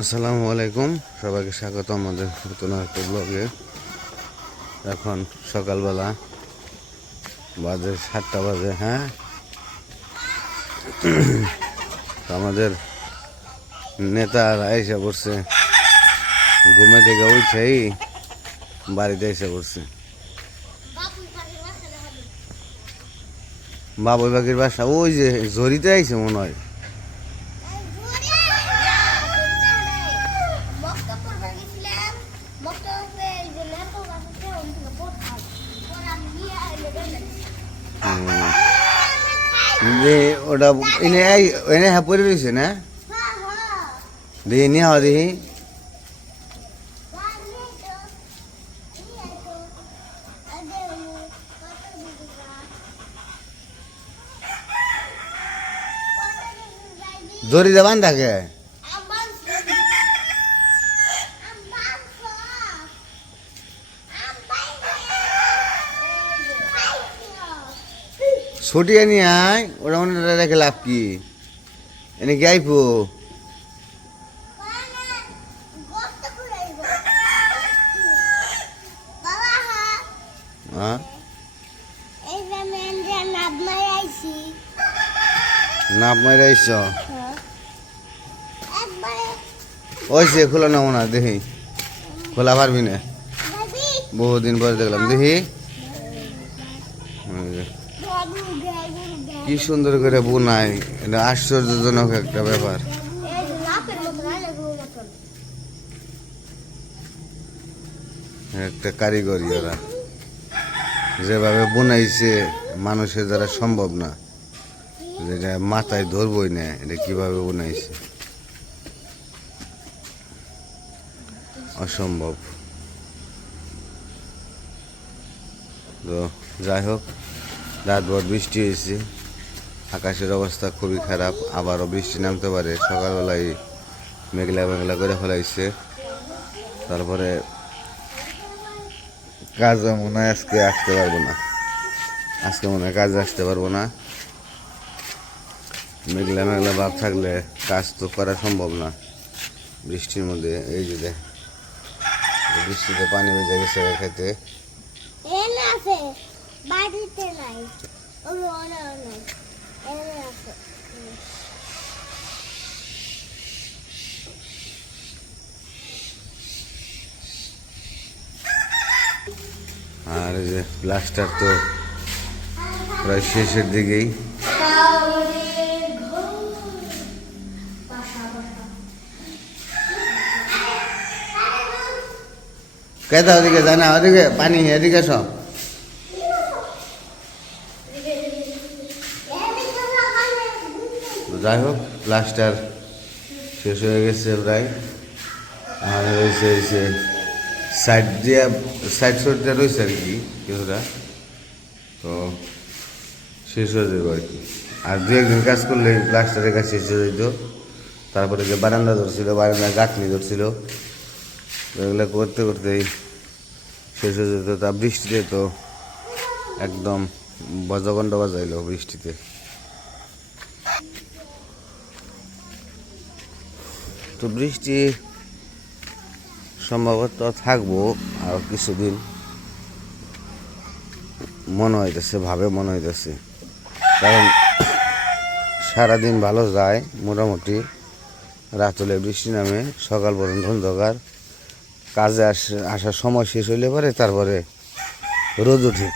আসসালামু আলাইকুম, সবাইকে স্বাগত আমাদের নতুন একটা ব্লগে। এখন সকালবেলা বাজে 7টা বাজে। হ্যাঁ, তো আমাদের নেতারা এসে পড়ছে, ঘুমে থেকে উঠছেই বাড়িতে এসে পড়ছে। বাবুই পাখির বাসা ওই যে ঝরিতে আইছে মনে হয়। ওটা এনে এনে হ্যাঁ পরে রয়েছে না, দেখি নিয়ে হওয়া দেখি। জরি দেবান থাকে ছুটিয়ে নিয়ে আয়, ওটা মনে রেখে লাভ কি, এনে গাইবো। হ্যাঁ, নাপ মাইরা আইস ওই সে খোলা না মনে হয়, দেখি খোলা পারবি না, বহুদিন পরে দেখলাম। দেখি কি সুন্দর করে বোনায়, এটা আশ্চর্যজনক একটা ব্যাপার। একটা কারিগরি, ওরা যেভাবে বোনাইছে মানুষের দ্বারা সম্ভব না, যেটা মাথায় ধরবই না, এটা কিভাবে বোনাইছে, অসম্ভব। তো যাই হোক, রাতভর বৃষ্টি হয়েছে, আকাশের অবস্থা খুবই খারাপ, আবারও বৃষ্টি নামতে পারে। সকালবেলায় মেঘলা মেঘলা করে ফেলাইছে। তারপরে কাজে মনে হয় আজকে আসতে পারবো না, আজকে মনে হয় কাজে আসতে পারবো না। মেঘলা মেঘলা ভাব থাকলে কাজ তো করা সম্ভব না বৃষ্টির মধ্যে। এই যে বৃষ্টিতে পানি বেজে গেছে খেতে। আর এই যে প্লাস্টার তো প্রায় শেষের দিকেই। কেদা ওদিকে যায় না, ওদিকে পানি, এদিকে সব যাই হোক, প্লাস্টার শেষ হয়ে গেছে প্রায়। আর রয়েছে সাইড দিয়ে, সাইড সাইডটা রয়েছে আর কি কিছুটা, তো শেষ হয়ে যাবে আর কি। আর দু একদিন কাজ করলে প্লাস্টারের কাজ শেষ হয়ে যেত। তারপরে যে বারান্দা ধরছিল, বারান্দা গাঁথনি ধরছিল, এগুলো করতে করতেই শেষ হয়ে যেত। তা বৃষ্টিতে তো একদম বজ্রকণ্ড বাজাইল বৃষ্টিতে। তো বৃষ্টি সম্ভবত থাকবো আরও কিছুদিন, মনে হইতেছে, মনে হইতেছে। কারণ সারাদিন ভালো যায় মোটামুটি, রাত হলে বৃষ্টি নামে, সকাল পর্যন্ত অন্ধকার। কাজে আসার সময় শেষ হইলে পরে তারপরে রোদ উঠে।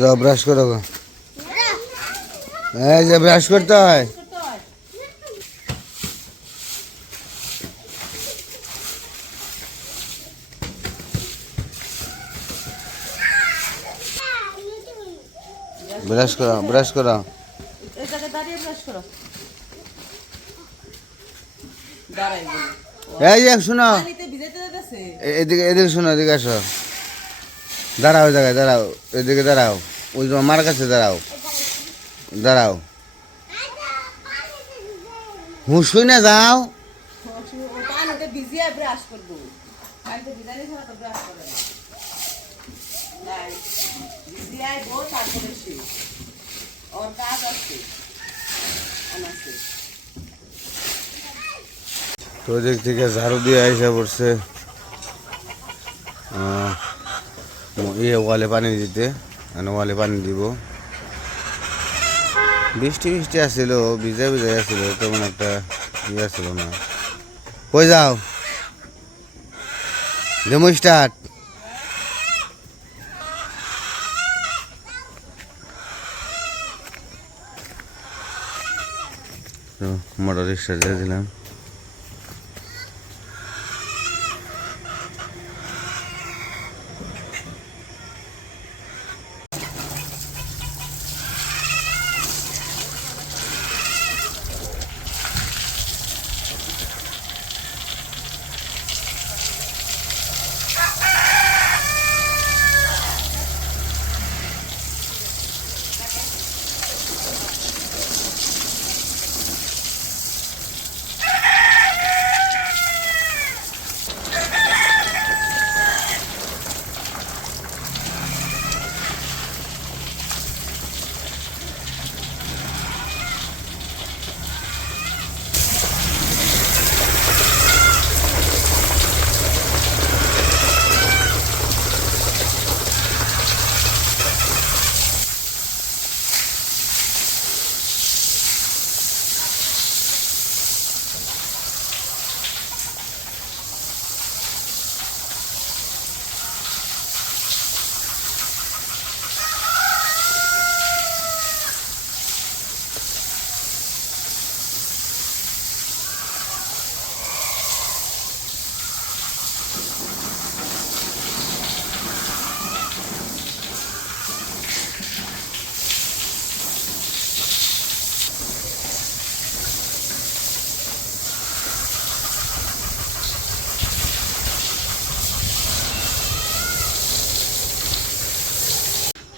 যাও ব্রাশ করো, এই যে ব্রাশ করতে হয়। ব্রাশ করো ব্রাশ করো। এই জায়গায় দাঁড়িয়ে ব্রাশ করো। দাঁড়াই বলে এই যে শোনো, পানিতে ভিজাইতে যাচ্ছে। এদিকে এদিকে শোনো, এদিকে আসো, দাঁড়াও ওই জায়গায় দাঁড়াও, এদিকে দাঁড়াও, ওই যে আমার কাছে দাঁড়াও, দাঁড়াও, হুঁশুই না যাও। পানিতে ভিজিয়ে ব্রাশ করবো, পানিতে ভিজালে ছাড়া তো ব্রাশ করে না। তাই ভিজিয়ে আইবো, তারপরে সে ওর কাজ আছে আনাছে। তো দিক থেকে ঝাড়ু দিয়ে আইসা পড়ছে ওয়ালে পানি দিতে, ওয়ালে পানি দিব। বৃষ্টি বৃষ্টি আসছিল, ভিজা ভিজা আসছিল, তেমন একটা ইয়ে আসছিল না। কই যাও, ডেমো স্টার্ট। মোটর রিক্সা দিয়ে দিলাম।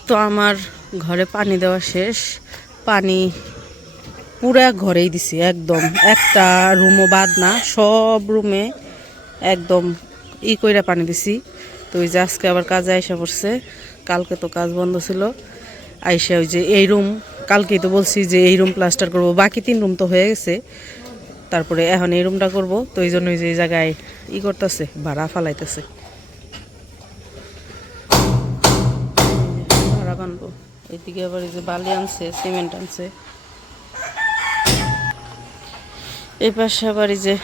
তো আমার ঘরে পানি দেওয়া শেষ, পানি পুরা ঘরেই দিছি, একদম একটা রুমও বাদ না, সব রুমে একদম কইরা পানি দিছি। তো ওই যে আজকে আবার কাজে আইসা পড়ছে, কালকে তো কাজ বন্ধ ছিল। আইসা ওই যে এই রুম, কালকেই তো বলছি যে এই রুম প্লাস্টার করব, বাকি 3 রুম তো হয়ে গেছে, তারপরে এখন এই রুমটা করব। তো এই জন্য যে এই জায়গায় করতেছে, ভাড়া ফালাইতেছে, ভাড়া বানবো। এদিকে আবার এই যে বালি আনছে, সিমেন্ট আনছে। এই পাশে আবার এই যে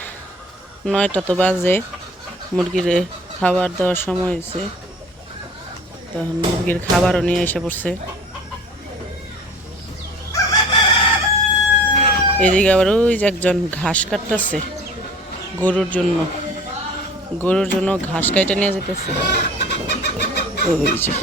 9টা তো বাজে, মুরগিরে খাবার দেওয়ার সময় হয়েছে, তখন মুরগির খাবারও নিয়ে এসে পড়ছে। এদিকে আবার ওই যে একজন ঘাস কাটতেছে গরুর জন্য, গরুর জন্য ঘাস কাইটা নিয়ে যেতেছে। ওই যে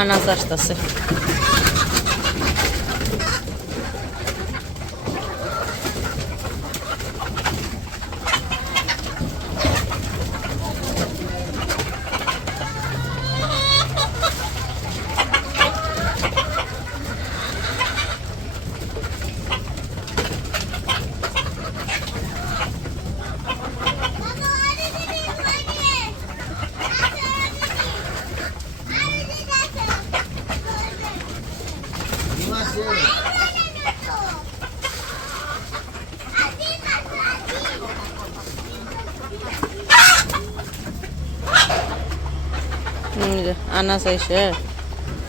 আনাজ আসতেছে। আনাজ আইসে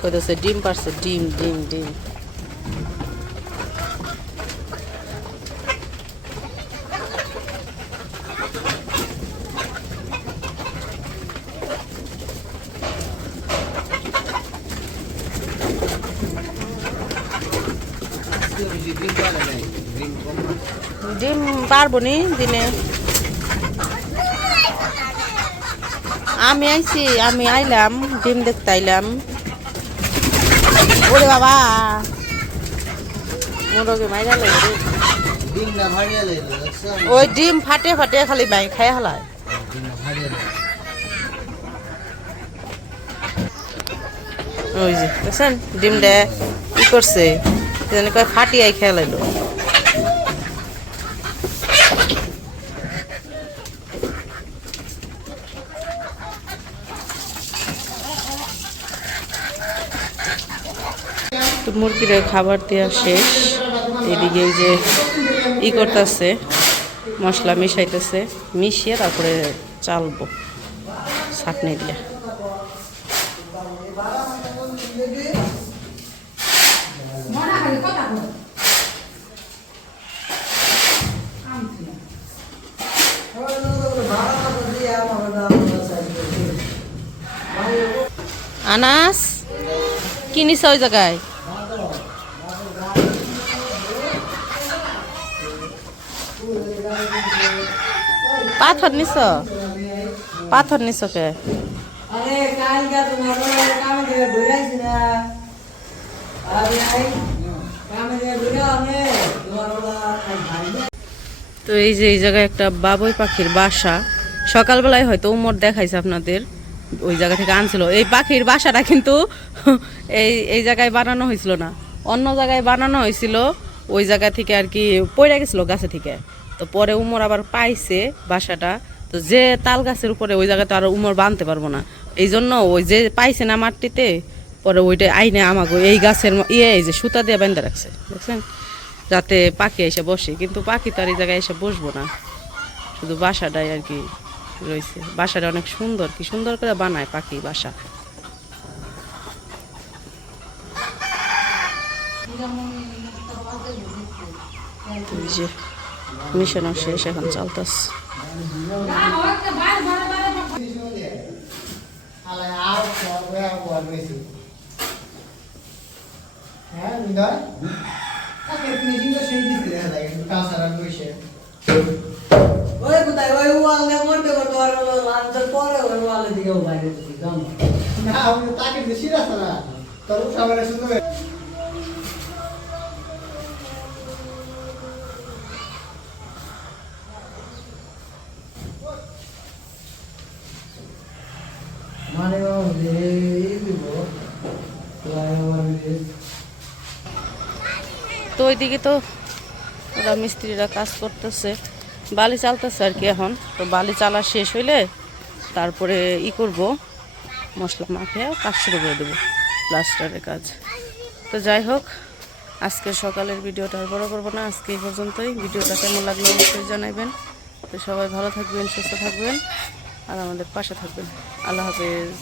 কইতেছে ডিম পারছে, ডিম ডিম ডিম। ডিম পারবো নি দিনে। আমি আইলাম ডিম দেখতে আইলাম। ওরে বাবা মোরগে মাইরা লাগে ওই ডিম ফাটে ফাটে খালি মাই খাই হালায়। ওই যে দেখছেন ডিমটা কি করছে কয় ফাটিয়াই খেলাইলো। তো মুরগির খাবার দেওয়া শেষ। এদিকে ওই যে করতেছে মশলা মিশাইতেছে, মিশিয়ে তারপরে চালবো ছাঁকনি দিয়ে। আনাস কি নিছ ওই জায়গায়? পাথর নিছ? পাথর নিছ কে? তো এই যে এই জায়গায় একটা বাবুই পাখির বাসা, সকালবেলায় হয়তো উমর দেখাইছে আপনাদের, ওই জায়গা থেকে আনছিল। এই পাখির বাসাটা কিন্তু এই জায়গায় বানানো হয়েছিল না, অন্য জায়গায় বানানো হয়েছিল। ওই জায়গা থেকে আর কি পড়ে গেছিল গাছে থেকে। তো পরে উমর আবার পাইছে বাসাটা। তো যে তাল গাছের উপরে ওই জায়গায় তো আর উমর বাঁধতে পারবো না, এই জন্য ওই যে পাইছে না মাটিতে, পরে ওইটা আইনে আমাকে এই গাছের এই যে সুতা দিয়ে বেঁধে রাখছে, দেখছেন, যাতে পাখি এসে বসে। কিন্তু পাখি তো আর এই জায়গায় এসে বসবো না, শুধু বাসাটাই আর কি রয়েছে। বাসাটা অনেক সুন্দর, কি সুন্দর করে বানায় পাখি বাসা। মিশানো শেষ, এখন চলতেছে। তো ওইদিকে তো ওরা মিস্ত্রিরা কাজ করতেছে, বালি চালতেছে আর কি এখন। তো বালি চালা শেষ হইলে তারপরে করব, মশলা মাখিয়ে কাজ শুরু করে দেবো, প্লাস্টারের কাজ। তো যাই হোক, আজকের সকালের ভিডিওটা আর বড় করবো না, আজকে এই পর্যন্তই। ভিডিওটা কেমন লাগলো অবশ্যই জানাবেন। তো সবাই ভালো থাকবেন, সুস্থ থাকবেন, আর আমাদের পাশে থাকবেন। আল্লাহ হাফেজ।